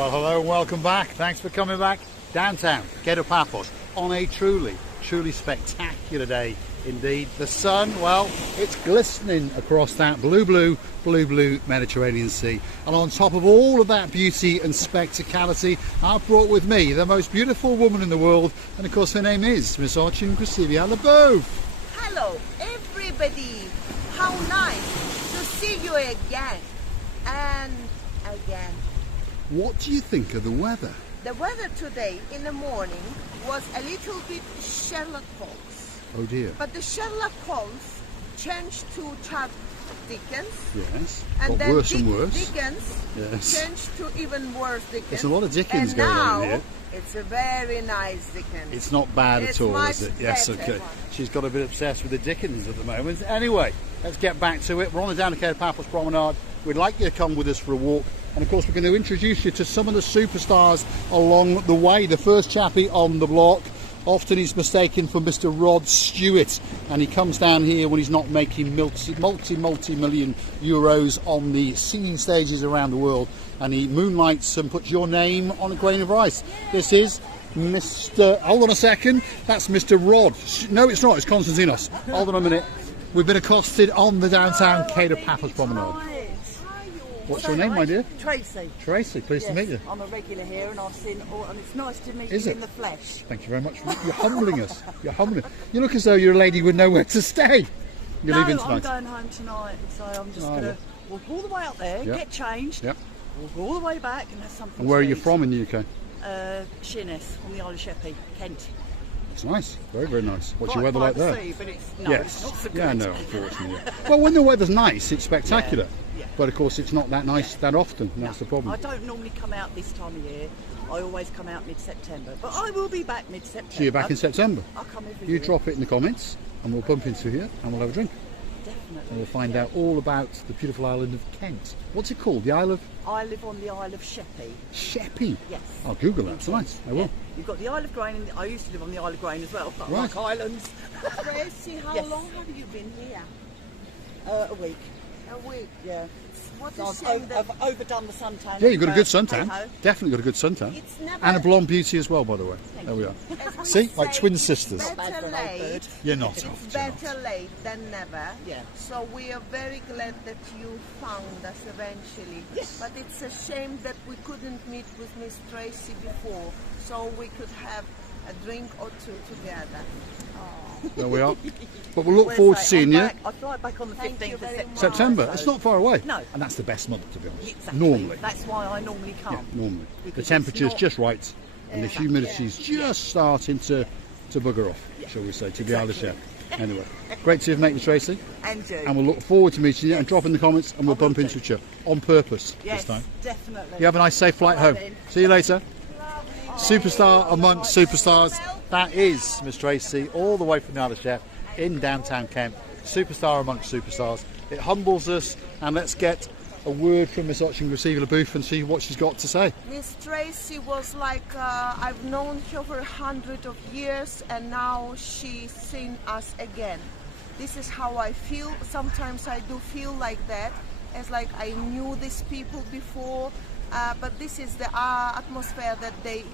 Well, hello and welcome back. Thanks for coming back. Downtown, Kato Paphos, on a truly spectacular day indeed. The sun, well, it's glistening across that blue Mediterranean Sea. And on top of all of that beauty and spectacality, I've brought with me the most beautiful woman in the world. And of course, her name is Miss Archie Crescivia Labove. Hello, everybody. How nice to see you again and again. What do you think of the weather? The weather today in the morning was a little bit Sherlock Holmes. Oh dear. But the Sherlock Holmes changed to Charles Dickens. Yes. And Got then worse and worse. Dickens changed to even worse Dickens. There's a lot of Dickens and going now, on here. It's a very nice Dickens. It's not bad at all, is it? Yes, okay. One. She's got a bit obsessed with the Dickens at the moment. Anyway, let's get back to it. We're on the down to Kato Paphos Promenade. We'd like you to come with us for a walk. And of course, we're going to introduce you to some of the superstars along the way. The first chappie on the block, often he's mistaken for Mr. Rod Stewart, and he comes down here when he's not making multi-million euros on the singing stages around the world, and he moonlights and puts your name on a grain of rice. This is Mr. Hold on a second, that's Mr. Rod. No, it's not, it's Konstantinos. Hold on a minute. We've been accosted on the downtown Kato Paphos Promenade. What's your name, my dear? Tracy. Tracy, pleased to meet you. I'm a regular here, and I've seen all, and it's nice to meet Is you it? in the flesh. Thank you very much. You're humbling us. You're humbling. You look as though you're a lady with nowhere to stay. You're leaving tonight. I'm going home tonight, so I'm just going to walk all the way up there, get changed, walk all the way back, and have something. And where to are you eat. from in the UK? Scenic, on the Isle of Sheppey, Kent. It's nice. Very, very nice. What's your Right weather by like the there? sea, but it's, Yes. it's not so good. Yeah, no, unfortunately. Well, when the weather's nice, it's spectacular. Yeah. But of course, it's not that nice that often, and that's the problem. I don't normally come out this time of year. I always come out mid-September, but I will be back mid-September. So you're back in September. I'll come every You year. drop it in the comments, and we'll bump into you, and we'll have a drink. Definitely. And we'll find out all about the beautiful island of Kent. What's it called? The Isle of I live on the Isle of Sheppey. Sheppey? Yes. I'll Google that tonight. I will. You've got the Isle of Grain, and I used to live on the Isle of Grain as well, but I Right. like islands. Tracy, how Yes. long have you been here? A week, A week. yeah. What So a I've, shame that I've overdone the suntan. Yeah, you've got a good but suntan. hey-ho. Definitely got a good suntan. it's never. And a blonde beauty as well, by the way. Thank There we are. as we See, like say, twin it's sisters. Bad for Better an old bird. late. You're not. It's You're not. better late than never. Yeah. So we are very glad that you found us eventually. Yes. But it's a shame that we couldn't meet with Miss Tracy before, so we could have a drink or two together. There we are. But we'll look Where's forward to that? seeing I'm you. back- I fly back on the Thank 15th you of very September. much. September. so- It's not far away. No. And that's the best month, to be honest. Exactly. Normally. That's why I normally come. Yeah, normally. The Because temperature's it's not- just right, and the Exactly. humidity's just starting to bugger off, shall we say, to the Isle of Sheppey. Anyway, great to have met you, Tracy, And you. and we'll look forward to meeting you and drop in the comments, and we'll I will bump do. into each other on purpose Yes, this time. definitely. You have a nice, safe flight All right home. then. See you later. Superstar amongst superstars. That is Miss Tracy, all the way from the Isle of Sheppey in downtown Kent. Superstar amongst superstars. It humbles us, and let's get a word from Miss Archie Crescivia and see what she's got to say. Miss Tracy was like, I've known her for 100 of years, and now she's seen us again. This is how I feel. Sometimes I do feel like that. It's like I knew these people before, but this is the atmosphere that they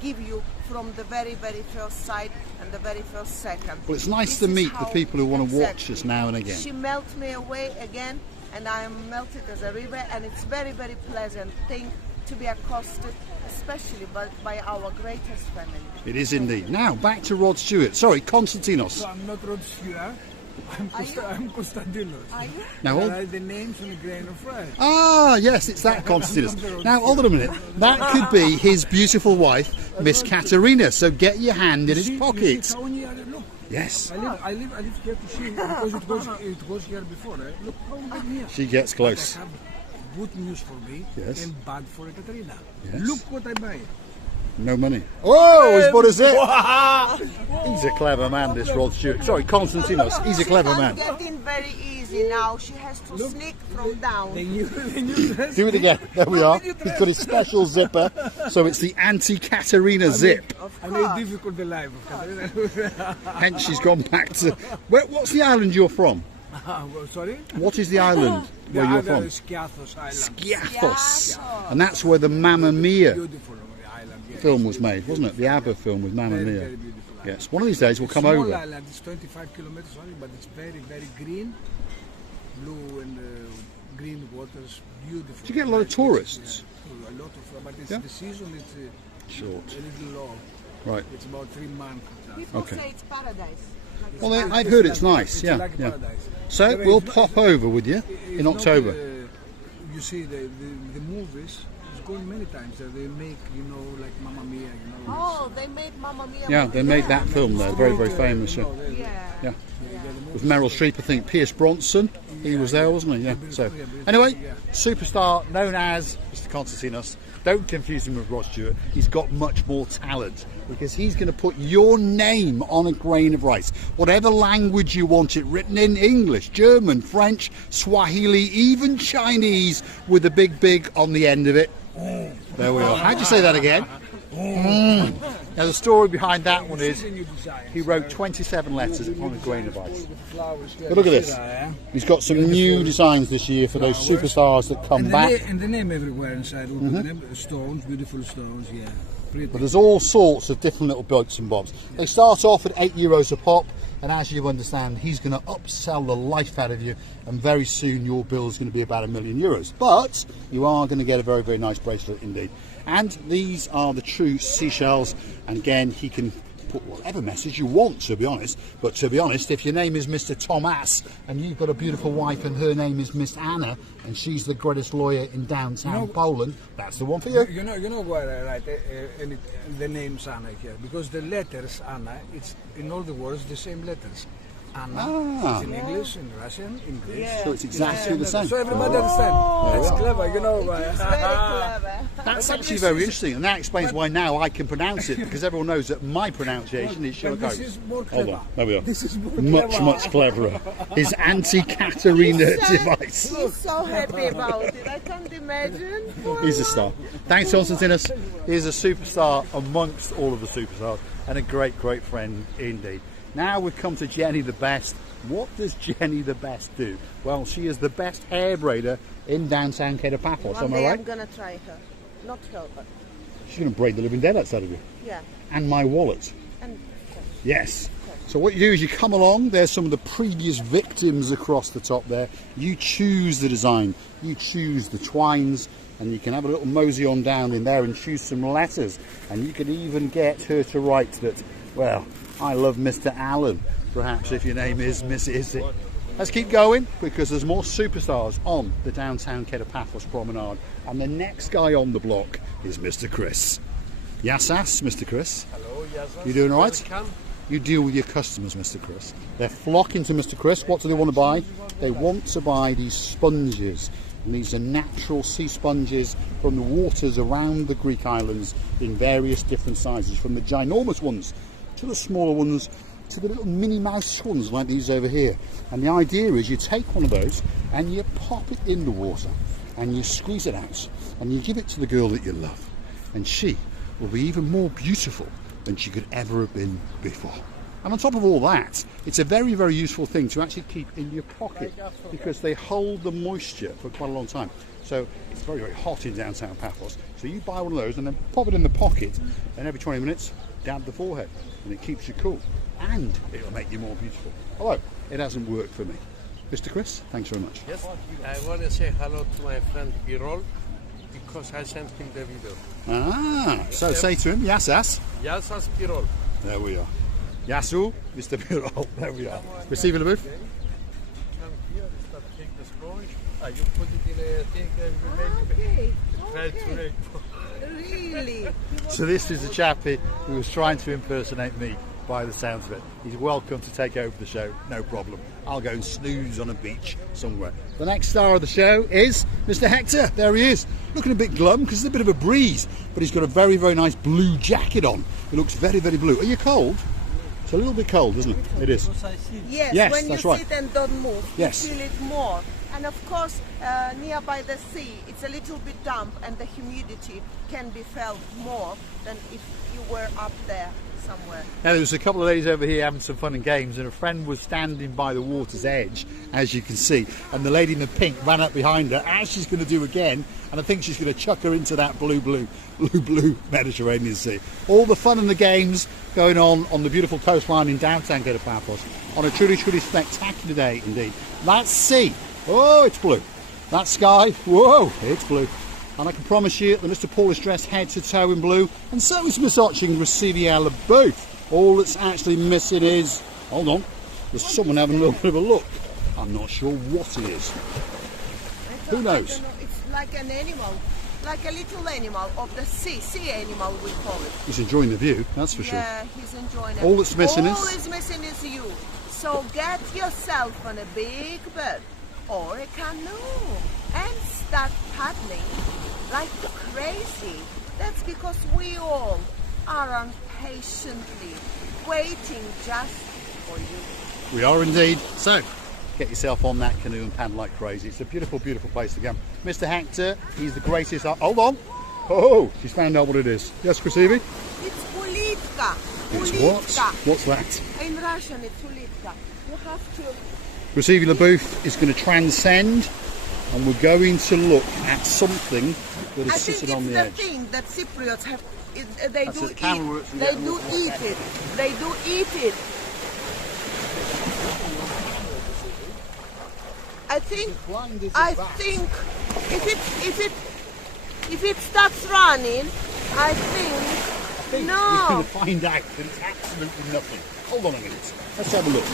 give you from the very, very first sight and the very first second. Well, it's nice This to is meet the how- people who want to watch Exactly. us now and again. She melted me away again, and I am melted as a river, and it's very, very pleasant thing to be accosted, especially by our greatest family. It is indeed. Now, back to Rod Stewart. Sorry, Konstantinos. I'm not Rod Stewart. I'm Konstantinos. Are you? Now, There hold... are the names on the grain of rice. Ah, yes, it's that Konstantinos. Now, hold on a minute. That could be his beautiful wife, Miss Katerina. So get your hand in his See, pocket. you see how near, look, Yes, I live here to see because it was here before. Look how near. she gets close. I have good news for me Yes. and bad for Katerina. Yes. Look what I buy. No money. Oh, he's bought us it. He's a clever man, this Rod Stewart. Sorry, Konstantinos. He's a clever man. She can't get in very easy now. She has to sneak from down. The new dress. Do it again. There we are. He's got his special zipper. So it's the anti-Katerina zip. I made difficult the life of Katerina. Hence she's gone back to... What's the island you're from? Sorry? What is the island where you're from? Skiathos Island. Skiathos. And that's where the Mamma Mia Beautiful island. Yes. film was made, wasn't it? The ABBA film with Mamma Very, Mia. very beautiful island. Yes, one of these days we'll come Small over. island. It's 25 kilometers only, but it's very, very green, blue and green waters. Beautiful. Do you get a lot of tourists? Yeah, a lot of, but it's Yeah. the season. It's Short. a little low. Right. It's about 3 months. People Okay. say it's paradise. Well, I've heard it's nice. It's Yeah, like yeah. paradise. So But we'll it's not- pop over with you in It's October. not, you see the movies. It's going many times. They make like Mamma Mia. Oh, they made Mamma Mia. Yeah, movie they made there. that film there, very, very famous. Yeah. Yeah. With Meryl Streep, I think Pierce Bronson, he was there, wasn't he? Yeah. So, anyway, superstar known as Mr. Konstantinos. Don't confuse him with Rod Stewart. He's got much more talent because he's going to put your name on a grain of rice. Whatever language you want it written in, English, German, French, Swahili, even Chinese with a big on the end of it. There we are. How'd you say that again? Now the story behind that one is he wrote 27 letters on a grain of ice. But look at this. He's got some new designs this year for those superstars that come back. And the name everywhere inside. We'll put the name, stones, beautiful stones. Yeah. Pretty. But there's all sorts of different little bits and bobs. They start off at €8 a pop, and as you understand, he's going to upsell the life out of you, and very soon your bill is going to be about €1,000,000. But you are going to get a very, very nice bracelet indeed. And these are the true seashells, and again, he can put whatever message you want, to be honest. But to be honest, if your name is Mr. Thomas and you've got a beautiful wife and her name is Miss Anna and she's the greatest lawyer in downtown Poland, that's the one for you. You know why I write the name's Anna here? Because the letters Anna, it's in all the words the same letters. Anna is in English, in Russian, in Greek. Yeah. So it's exactly the same. So everybody understands. That's clever, It's very clever. That's actually very interesting, and that explains why now I can pronounce it, because everyone knows that my pronunciation is But Sherlock this is Holmes. more Hold clever. on, there we are. This is more clever. Much cleverer. His anti-Katerina device. He's so happy about it. I can't imagine. He's a star. Thanks, Konstantinos. He's a superstar amongst all of the superstars, and a great friend indeed. Now we've come to Jenny the Best. What does Jenny the Best do? Well, she is the best hair braider in downtown Kato Paphos, One am I day I'm right? gonna try her. Not her, but She's going to braid the living dead outside of you. yeah. And my wallet. And of course. Yes. So what you do is you come along, there's some of the previous victims across the top there. You choose the design, you choose the twines, and you can have a little mosey on down in there and choose some letters. And you can even get her to write that, well, I love Mr. Allen, perhaps if your name is Miss Izzy. Let's keep going because there's more superstars on the downtown Kato Paphos Promenade. And the next guy on the block is Mr. Chris. Yassas, Mr. Chris. Hello, Yassas. You doing all right? Welcome. You deal with your customers, Mr. Chris. They're flocking to Mr. Chris. What do they want to buy? They want to buy these sponges. And these are natural sea sponges from the waters around the Greek islands in various different sizes, from the ginormous ones to the smaller ones to the little mini mouse ones like these over here. And the idea is you take one of those and you pop it in the water and you squeeze it out and you give it to the girl that you love, and she will be even more beautiful than she could ever have been before. And on top of all that, it's a very, very useful thing to actually keep in your pocket because they hold the moisture for quite a long time. So it's very, very hot in downtown Paphos. So you buy one of those and then pop it in the pocket, and every 20 minutes, dab the forehead, and it keeps you cool. And it'll make you more beautiful. Although, it hasn't worked for me. Mr. Chris, thanks very much. Yes, I want to say hello to my friend Birol because I sent him the video. Ah, so say to him, Yassas. Yassas Birol. There we are. Yasu, Mr. Birol, there we are. Receive in the booth. Come here, start take the sponge. You put it in a thing and you Okay. try to make. Really? So this is a chappie who was trying to impersonate me by the sounds of it. He's welcome to take over the show, no problem. I'll go and snooze on a beach somewhere. The next star of the show is Mr. Hector. There he is, looking a bit glum because there's a bit of a breeze, but he's got a very, very nice blue jacket on. It looks very, very blue. Are you cold? It's a little bit cold, isn't it? It is. Yes, Yes, when you that's right. sit and don't move, Yes. you feel it more. And of course, nearby the sea, it's a little bit damp and the humidity can be felt more than if you were up there. somewhere. Now, there was a couple of ladies over here having some fun and games, and a friend was standing by the water's edge, as you can see, and the lady in the pink ran up behind her, as she's going to do again, and I think she's going to chuck her into that blue Mediterranean Sea. All the fun and the games going on the beautiful coastline in downtown Kato Paphos on a truly spectacular day indeed. That sea, oh, it's blue. That sky, whoa, it's blue. And I can promise you that Mr. Paul is dressed head to toe in blue, and so is Miss Oching Receivia both. All that's actually missing is, hold on, there's someone having a little bit of a look. I'm not sure what it is. Who knows? I don't know. It's like an animal, like a little animal of the sea animal we call it. He's enjoying the view, that's for sure. Yeah, he's enjoying it. All that's missing All is missing is you. So get yourself on a big boat or a canoe and start paddling like crazy. That's because we all are impatiently waiting just for you. We are indeed. So, get yourself on that canoe and paddle like crazy. It's a beautiful place to go. Mr. Hector, he's the greatest. Hold on. Oh, she's found out what it is. Yes, Krasivi? It's ulitka. It's Ulitka. what? What's that? In Russian, it's ulitka. You have to... Krasivi LaBouffe is going to transcend, and we're going to look at something that is sitting on the edge. I think it's the thing that Cypriots have. They That's do it, camera works and They getting do looked eat at. it. They do eat it. I think if it starts running, I think We're no. going to find out that it's absolutely nothing. Hold on a minute. Let's have a look.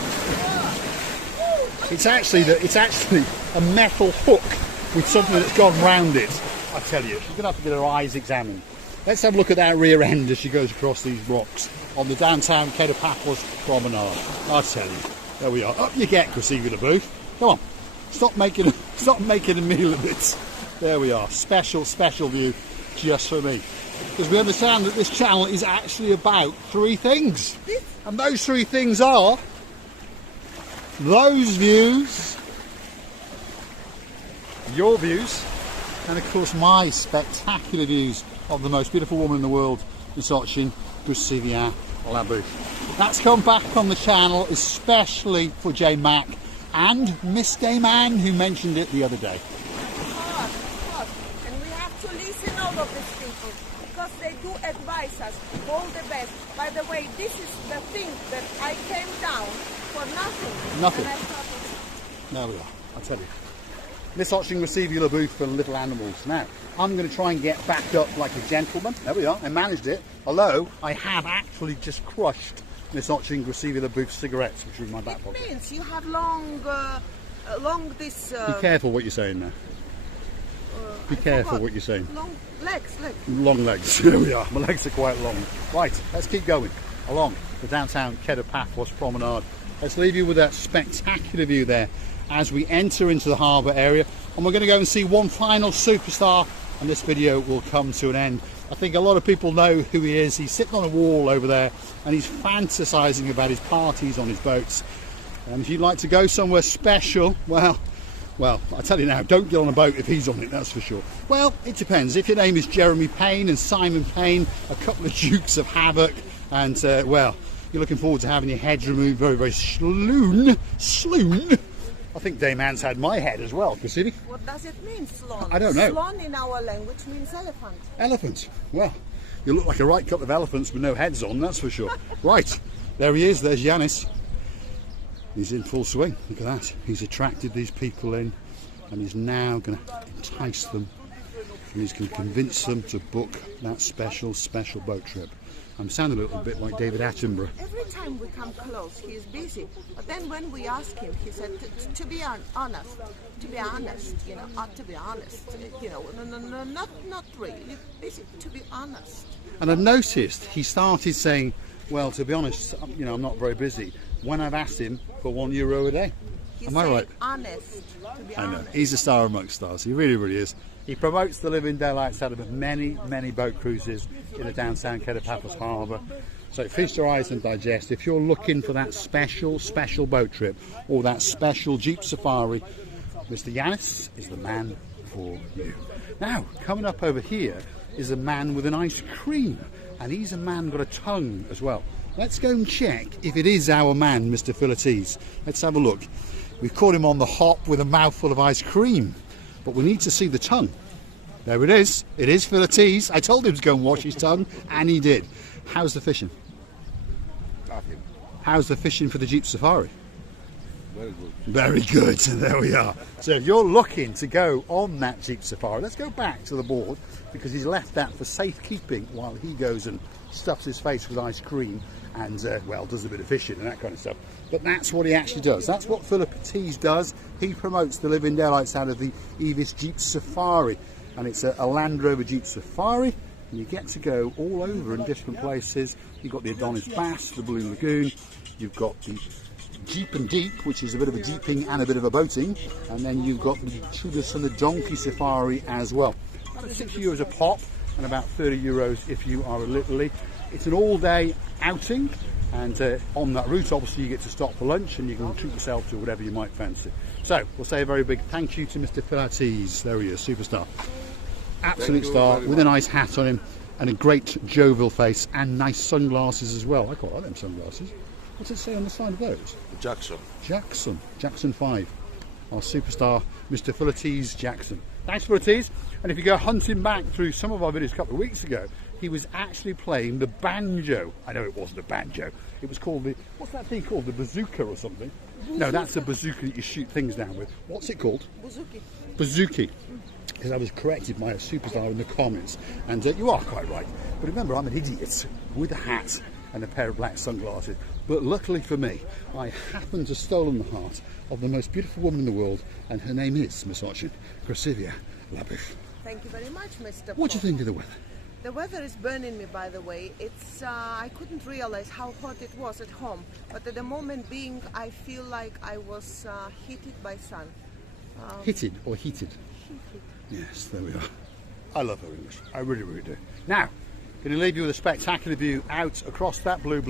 It's actually a metal hook with something that's gone round it. I tell you, she's going to have to get her eyes examined. Let's have a look at that rear end as she goes across these rocks on the downtown Kato Paphos Promenade. I tell you, there we are. Up you get, Krasivi LaBouffe. Come on, stop making a meal of it. There we are. Special view just for me. Because we understand that this channel is actually about three things. And those three things are those views, your views, and of course my spectacular views of the most beautiful woman in the world, Miss Oching Receivia. That's come back on the channel especially for J Mac and Miss Dayman, who mentioned it the other day. Of course. And we have to listen all of these people because they do advise us all the best. By the way, this is the thing that I came down for nothing. Nothing. And I thought There we are, I tell you. Miss Oching Receivia LaBouffe for little animals. Now, I'm going to try and get backed up like a gentleman. There we are, I managed it. Although, I have actually just crushed Miss Oching Receivia LaBouffe's cigarettes, which are in my back pocket. it means you have long this... Be careful what you're saying now. Be careful what you're saying. Long legs. Long legs. Here we are. My legs are quite long. Right, let's keep going along the downtown Kato Paphos Promenade. Let's leave you with that spectacular view there as we enter into the harbour area, and we're going to go and see one final superstar, and this video will come to an end. I think a lot of people know who he is. He's sitting on a wall over there and he's fantasising about his parties on his boats. And if you'd like to go somewhere special, well, I tell you now, don't get on a boat if he's on it, that's for sure. Well, it depends. If your name is Jeremy Payne and Simon Payne, a couple of Dukes of Havoc, and well, you're looking forward to having your heads removed very, very sloon. I think Dayman's had my head as well, Krasivi. What does it mean, slon? I don't know. Slon in our language means elephant. Elephant. Well, you look like a right couple of elephants with no heads on, that's for sure. Right, there he is, there's Yanis. He's in full swing, look at that. He's attracted these people in and he's now going to entice them and he's going to convince them to book that special boat trip. I'm sounding a little bit like David Attenborough. Every time we come close, he is busy. But then when we ask him, he said, to be honest, you know, no, not really, busy, to be honest. And I've noticed he started saying, well, to be honest, you know, I'm not very busy, when I've asked him for €1 a day. Am I right? Honest, to be I know. honest. He's a star amongst stars. He really is. He promotes the living daylights out of many boat cruises in the downtown Kato Paphos harbour. So feast your eyes and digest. If you're looking for that special boat trip or that special Jeep safari, Mr. Yanis is the man for you. Now, coming up over here is a man with an ice cream, and he's a man got a tongue as well. Let's go and check if it is our man, Mr. Philotes. Let's have a look. We've caught him on the hop with a mouthful of ice cream, but we need to see the tongue. There it is. It is Philotes. I told him to go and wash his tongue, and he did. How's the fishing? Nothing. How's the fishing for the Jeep Safari? Very good. Very good. There we are. So if you're looking to go on that Jeep Safari, let's go back to the board, because he's left that for safekeeping while he goes and stuffs his face with ice cream and, well, does a bit of fishing and that kind of stuff. But that's what he actually does. That's what Philotes does. He promotes the living daylights out of the Evis Jeep Safari. And it's a Land Rover Jeep Safari. And you get to go all over in different places. You've got the Adonis Bass, the Blue Lagoon. You've got the Jeep and Deep, which is a bit of a jeeping and a bit of a boating. And then you've got the Tudus and the Donkey Safari as well. About €6 a pop and about €30 if you are a Italy. It's an all-day outing, and on that route obviously you get to stop for lunch and you can treat yourself to whatever you might fancy. So we'll say a very big thank you to Mr. Philotes. There he is, superstar. Absolute star with a nice hat on him and a great jovial face and nice sunglasses as well. I quite like them sunglasses. What's it say on the side of those? Jackson. Jackson 5. Our superstar, Mr. Philotes Jackson. Thanks, Philotes. And if you go hunting back through some of our videos a couple of weeks ago, he was actually playing the banjo. I know it wasn't a banjo. It was called the, what's that thing called? The bazooka or something? No, that's a bazooka that you shoot things down with. What's it called? Bouzouki. Bouzouki. Because I was corrected by a superstar in the comments. And you are quite right. But remember, I'm an idiot with a hat and a pair of black sunglasses. But luckily for me, I happened to have stolen the heart of the most beautiful woman in the world, and her name is Miss Orchard, Gracivia Labouf. Thank you very much, Mr. What do you think of the weather? The weather is burning me, by the way. It's I couldn't realize how hot it was at home, but at the moment being, I feel like I was heated by sun. Hitted or heated? Heated. Yes, there we are. I love her English. I really, really do. Now, going to leave you with a spectacular view out across that blue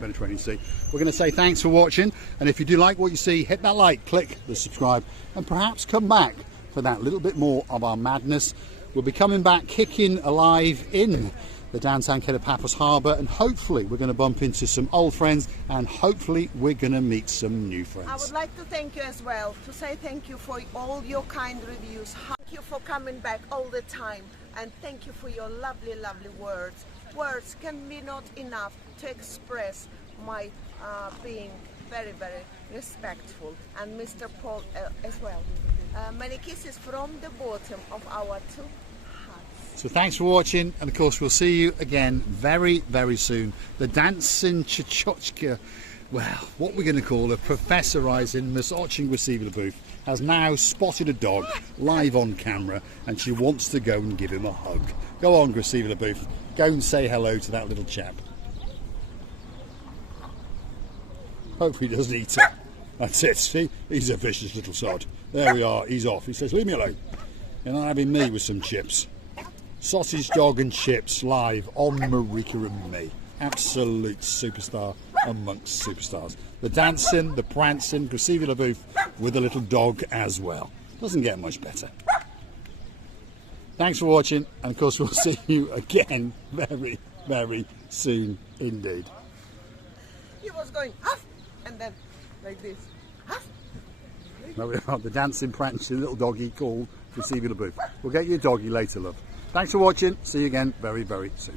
Mediterranean Sea. We're going to say thanks for watching, and if you do like what you see, hit that like, click the subscribe, and perhaps come back for that little bit more of our madness. We'll be coming back kicking alive in the downtown Kato Paphos harbour, and hopefully we're going to bump into some old friends, and hopefully we're going to meet some new friends. I would like to thank you as well, to say thank you for all your kind reviews. Thank you for coming back all the time, and thank you for your lovely, lovely words. Words can be not enough to express my being very, very respectful, and Mr. Paul as well. Many kisses from the bottom of our two hearts. So thanks for watching, and of course we'll see you again very, very soon. The dancing Chichochka, well, what we're going to call a professorising Misoching Receiver Booth, has now spotted a dog live on camera, and she wants to go and give him a hug. Go on, Receiver Booth, go and say hello to that little chap. Hopefully he doesn't eat it. That's it, see? He's a vicious little sod. There we are, he's off. He says, leave me alone. You're not having me with some chips. Sausage dog and chips live on Marika and me. Absolute superstar amongst superstars. The dancing, the prancing, Gracivia Labouf with a little dog as well. Doesn't get much better. Thanks for watching, and of course we'll see you again very, very soon indeed. He was going huff, and then like this. Huff. There we are, the dancing, prancing little doggy called Gracivia Labouf. We'll get you a doggy later, love. Thanks for watching. See you again very, very soon.